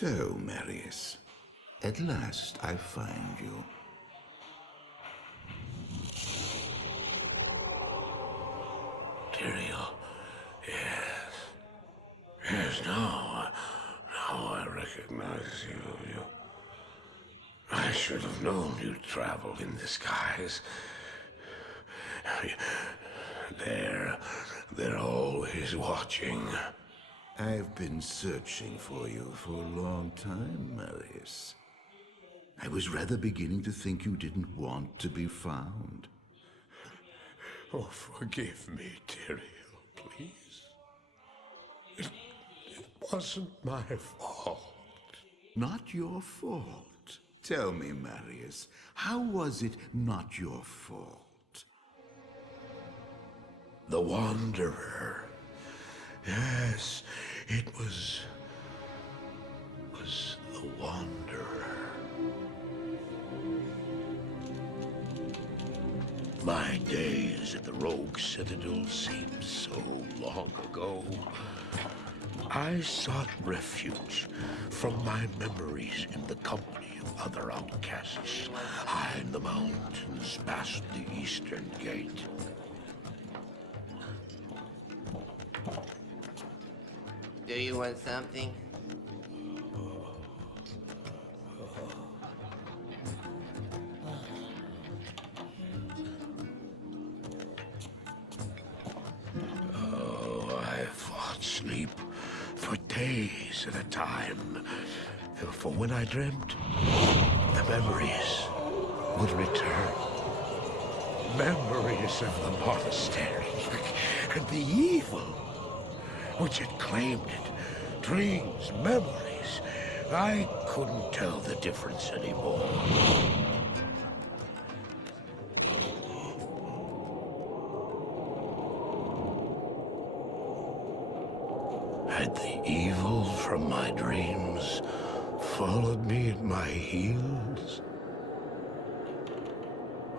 So, Marius, at last I find you. Tyrael, yes. Yes, now I recognize you. I should have known you'd travel in disguise. They're always watching. I've been searching for you for a long time, Marius. I was rather beginning to think you didn't want to be found. Oh, forgive me, Tyrael, please. It wasn't my fault. Not your fault. Tell me, Marius, how was it not your fault? The Wanderer. Yes, it was the Wanderer. My days at the Rogue Citadel seem so long ago. I sought refuge from my memories in the company of other outcasts, high in the mountains past the Eastern Gate. Do you want something? I fought sleep for days at a time. For when I dreamt, the memories would return. Memories of the monastery and the evil which had claimed it. Dreams, memories. I couldn't tell the difference anymore. Had the evil from my dreams followed me at my heels?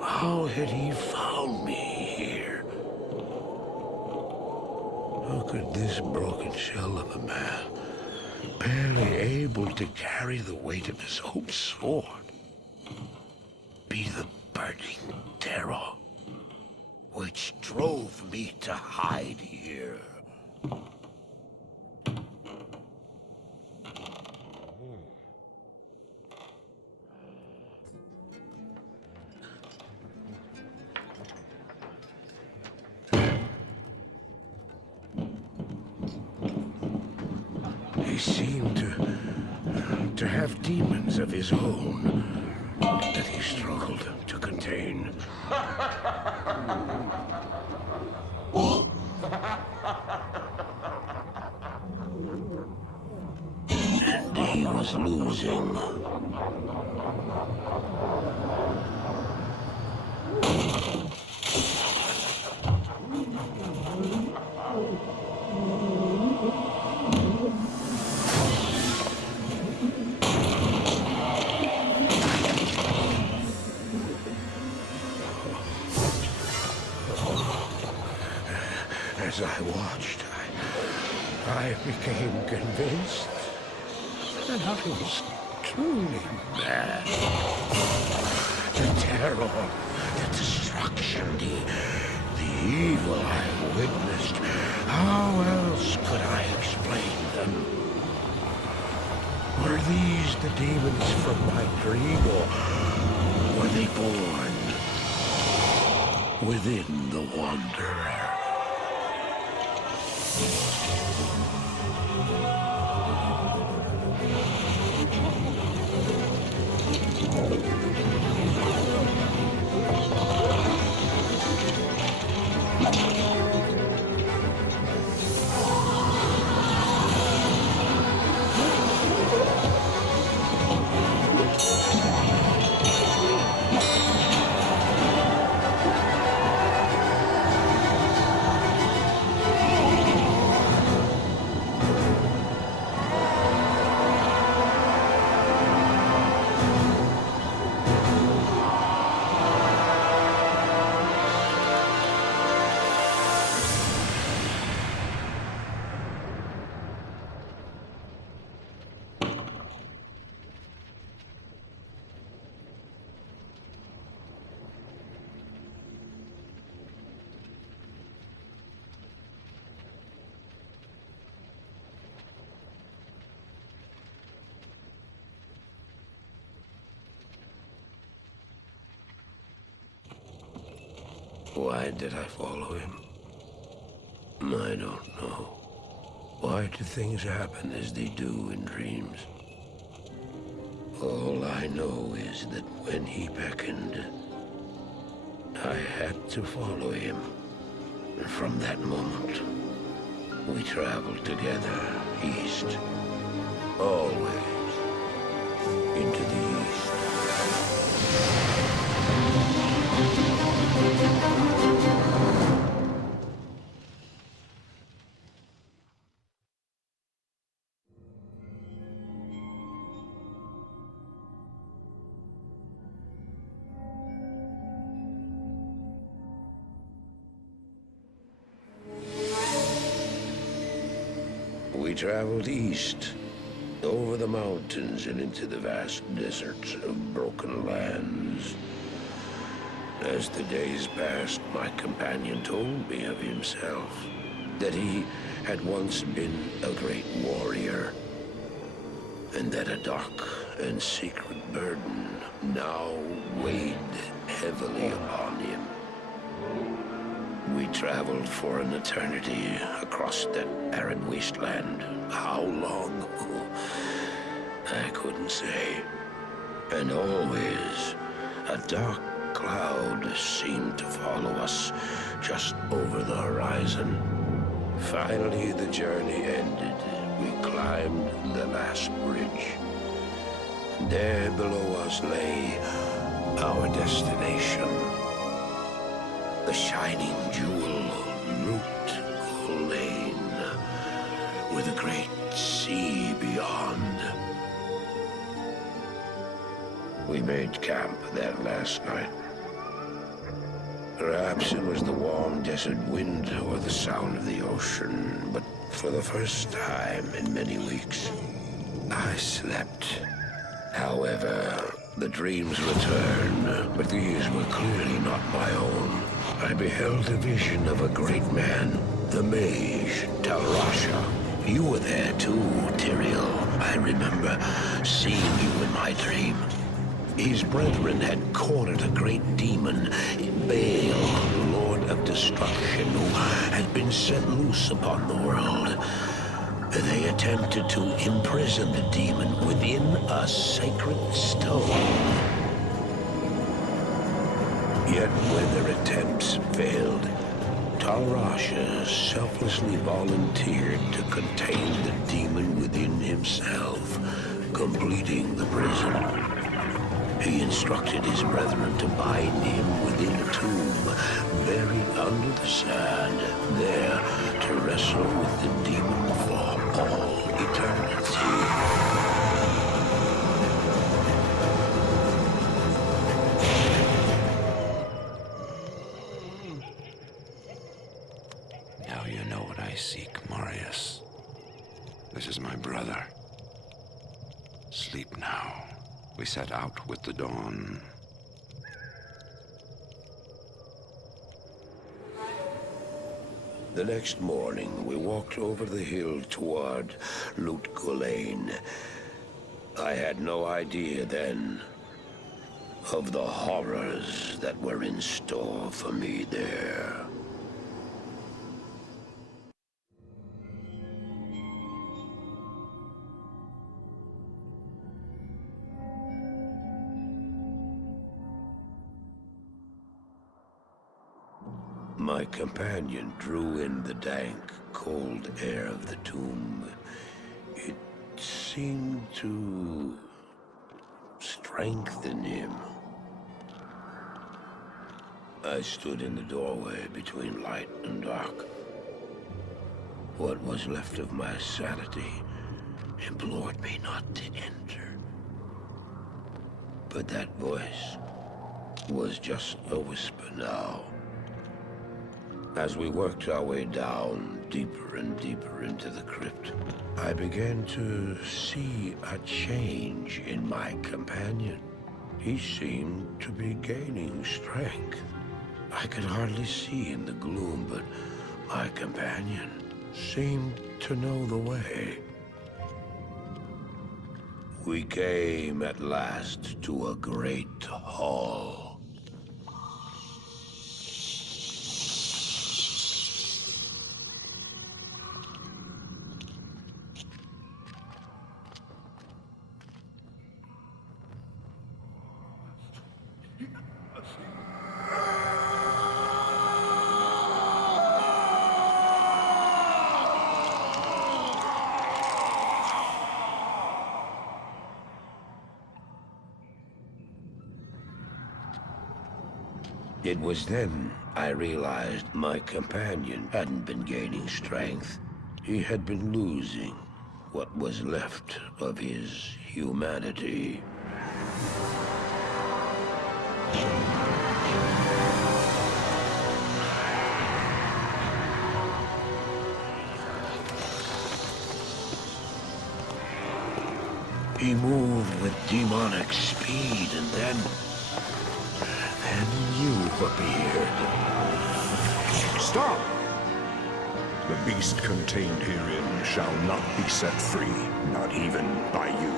How had he found me here? How could this broken shell of a man, barely able to carry the weight of his own sword, be the burning terror which drove me to hide here? He seemed to have demons of his own that he struggled to contain. And he was losing. As I watched, I became convinced that I was truly mad. The terror, the destruction, the evil I witnessed. How else could I explain them? Were these the demons from my dream, or were they born within the Wanderer? Why did I follow him? I don't know. Why do things happen as they do in dreams? All I know is that when he beckoned, I had to follow him. And from that moment, we traveled together east. Always into the east. We traveled east, over the mountains and into the vast deserts of broken lands. As the days passed, my companion told me of himself, that he had once been a great warrior, and that a dark and secret burden now weighed heavily upon him. We traveled for an eternity across that arid wasteland. How long? I couldn't say. And always, a dark cloud seemed to follow us just over the horizon. Finally, the journey ended. We climbed the last bridge. There below us lay our destination. The shining jewel, Lut Lane, with a great sea beyond. We made camp that last night. Perhaps it was the warm desert wind or the sound of the ocean, but for the first time in many weeks, I slept. However, the dreams returned, but these were clearly not my own. I beheld a vision of a great man, the mage, Terrror. You were there too, Tyrael. I remember seeing you in my dream. His brethren had cornered a great demon, Baal, Lord of Destruction, who had been set loose upon the world. They attempted to imprison the demon within a sacred stone. Yet when their attempts failed, Terrror selflessly volunteered to contain the demon within himself, completing the prison. He instructed his brethren to bind him within a tomb, buried under the sand, there to wrestle with the demon for all eternity. Now you know what I seek, Marius. This is my brother. Sleep now. We set out with the dawn. The next morning, we walked over the hill toward Lut Lane. I had no idea then of the horrors that were in store for me there. My companion drew in the dank, cold air of the tomb. It seemed to strengthen him. I stood in the doorway between light and dark. What was left of my sanity implored me not to enter. But that voice was just a whisper now. As we worked our way down, deeper and deeper into the crypt, I began to see a change in my companion. He seemed to be gaining strength. I could hardly see in the gloom, but my companion seemed to know the way. We came at last to a great hall. It was then I realized my companion hadn't been gaining strength. He had been losing what was left of his humanity. He moved with demonic speed, and then you appeared. Stop! The beast contained herein shall not be set free, not even by you.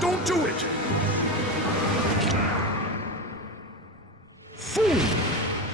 Don't do it! Fool!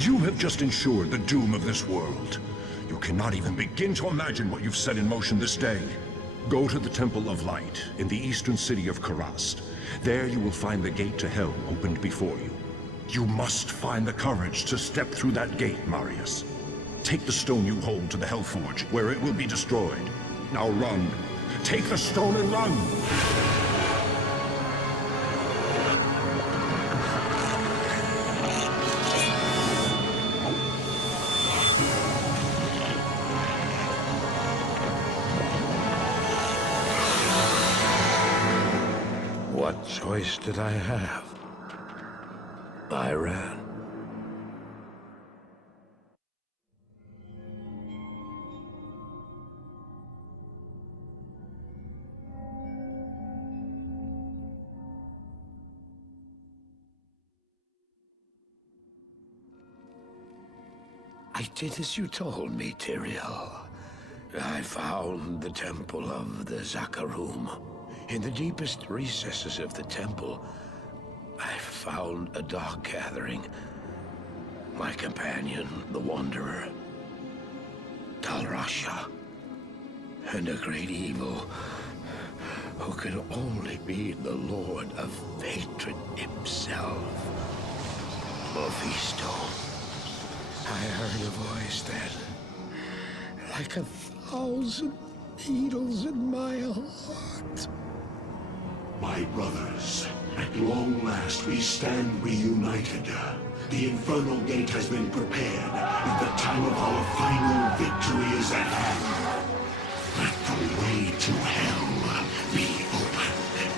You have just ensured the doom of this world. You cannot even begin to imagine what you've set in motion this day. Go to the Temple of Light in the eastern city of Karast. There you will find the gate to hell opened before you. You must find the courage to step through that gate, Marius. Take the stone you hold to the Hellforge, where it will be destroyed. Now run. Take the stone and run! What choice did I have? I ran. I did as you told me, Terrror. I found the temple of the Zakarum. In the deepest recesses of the temple, I found a dark gathering. My companion, the Wanderer, Talrasha, and a great evil who could only be the Lord of Hatred himself, Mephisto. I heard a voice then, like 1,000 needles in my heart. My brothers, at long last we stand reunited. The Infernal Gate has been prepared, and the time of our final victory is at hand. Let the way to hell be opened.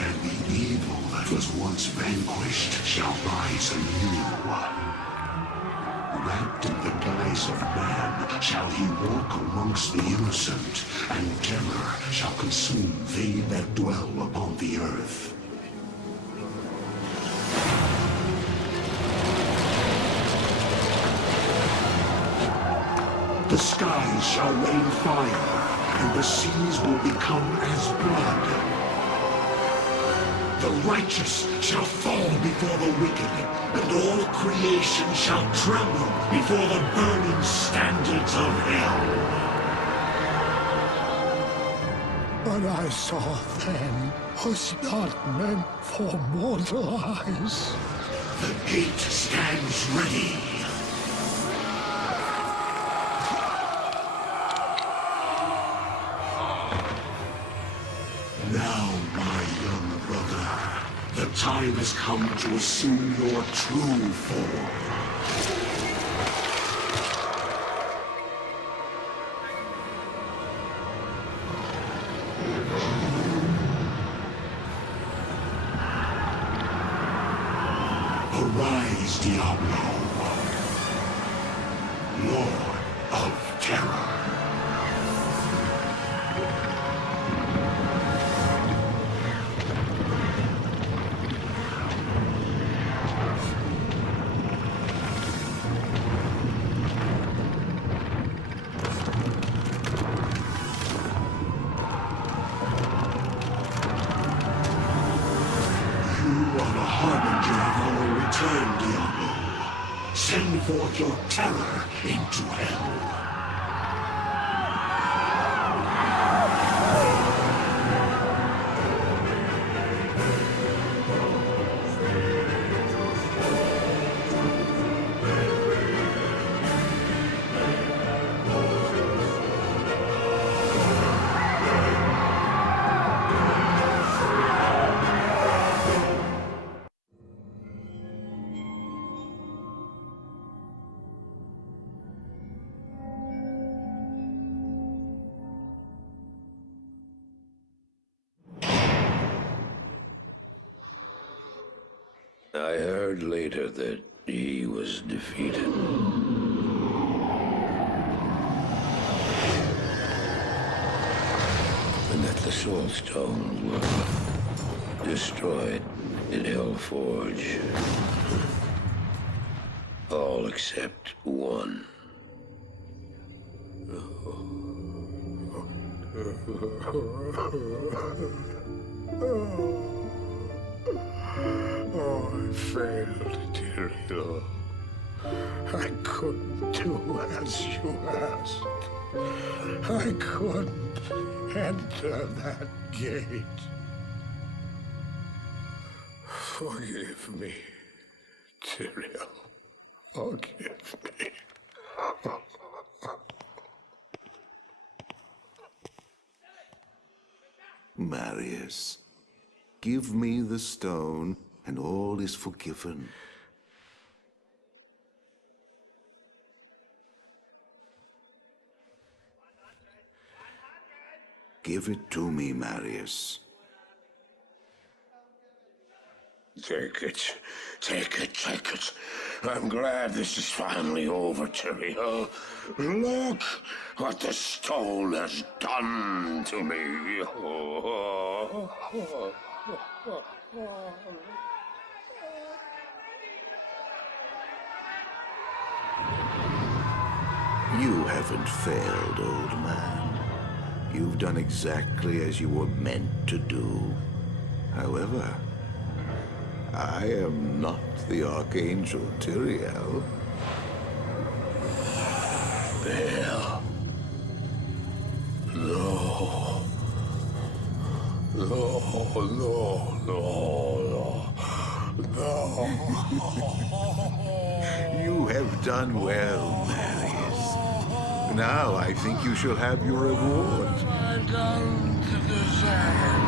And the evil that was once vanquished shall rise anew. Wrapped in the guise of man, shall he walk amongst the innocent, and terror shall consume they that dwell upon the earth. The skies shall rain fire, and the seas will become as blood. The righteous shall fall before the wicked, and all creation shall tremble before the burning standards of hell. What I saw then was not meant for mortal eyes. The gate stands ready. Now, my young brother, the time has come to assume your true form. Arise, Diablo, Lord of Terror. Send forth your terror into hell. I heard later that he was defeated. And that the Soul Stones were destroyed in Hellforge. All except one. Oh, I failed, Tyrael. I couldn't do as you asked. I couldn't enter that gate. Forgive me, Tyrael. Forgive me. Marius, give me the stone, and all is forgiven. Give it to me, Marius. Take it. Take it, take it. I'm glad this is finally over, Tyrael. Look what the stone has done to me. You haven't failed, old man. You've done exactly as you were meant to do. However, I am not the Archangel Tyrael. Baal. No. No, no, no, no. You have done well, Marius. Now I think you shall have your reward. I've done to deserve it.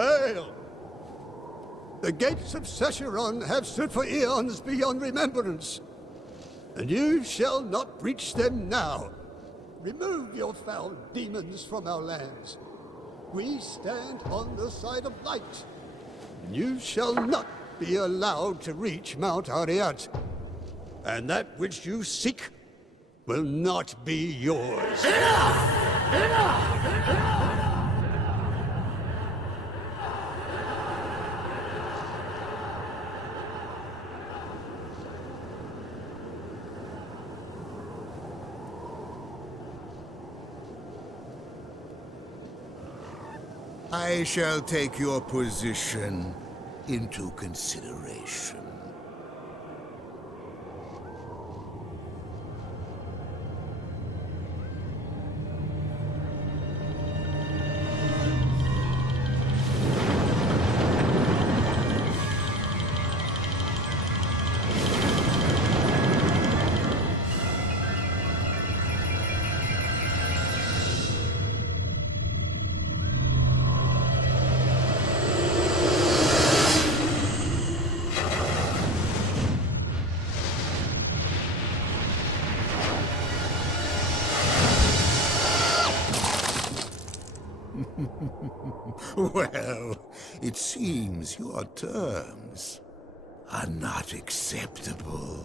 Baal! The gates of Secheron have stood for eons beyond remembrance, and you shall not breach them now. Remove your foul demons from our lands. We stand on the side of light, and you shall not be allowed to reach Mount Ariat. And that which you seek will not be yours. I shall take your position into consideration. Well, it seems your terms are not acceptable.